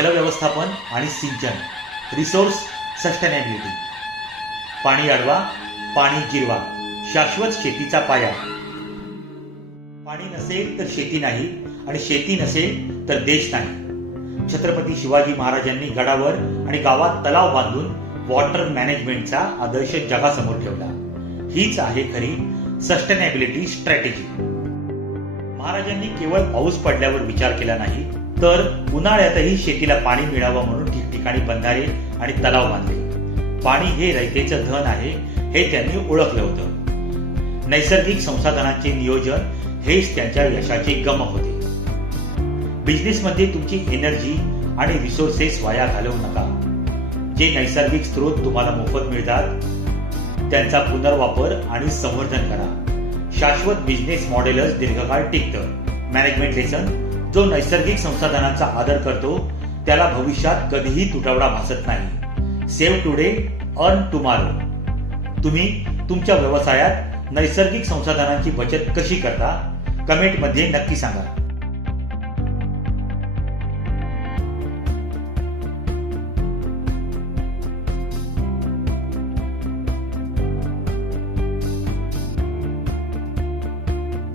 जलव्यवस्थापन आणि सिंचन, रिसोर्स सस्टेनेबिलिटी. पाणी अडवा, पाणी जिरवा, शाश्वत शेतीचा पाया. पाणी नसेल तर शेती नाही आणि शेती नसेल तर देश नाही. छत्रपती शिवाजी महाराजांनी गडावर आणि गावात तलाव बांधून वॉटर मॅनेजमेंटचा आदर्श जगासमोर ठेवला. हीच आहे खरी सस्टेनेबिलिटी स्ट्रॅटेजी. महाराजांनी केवळ पाऊस पडल्यावर विचार केला नाही, तर उन्हाळ्यातही शेतीला पाणी मिळावं म्हणून ठिकठिकाणी बंधारे आणि तलाव बांधले. पाणी हे रयतेचं धन आहे हे त्यांनी ओळखलं होतं. नैसर्गिक संसाधनांचे नियोजन हेच त्यांच्या यशाचे गमक होते. बिझनेसमध्ये तुमची एनर्जी आणि रिसोर्सेस वाया घालवू नका. जे नैसर्गिक स्रोत तुम्हाला मोफत मिळतात त्यांचा पुनर्वापर आणि संवर्धन करा. शाश्वत बिझनेस मॉडेलच दीर्घकाळ टिकतं. मॅनेजमेंट लेसन: जो नैसर्गिक संसाधनांचा आदर करतो त्याला भविष्यात कधीही तुटवडा भासत नाही. Save today, earn tomorrow. तुम्ही तुमच्या व्यवसायात नैसर्गिक संसाधनांची बचत कशी करता? कमेंटमध्ये नक्की सांगा.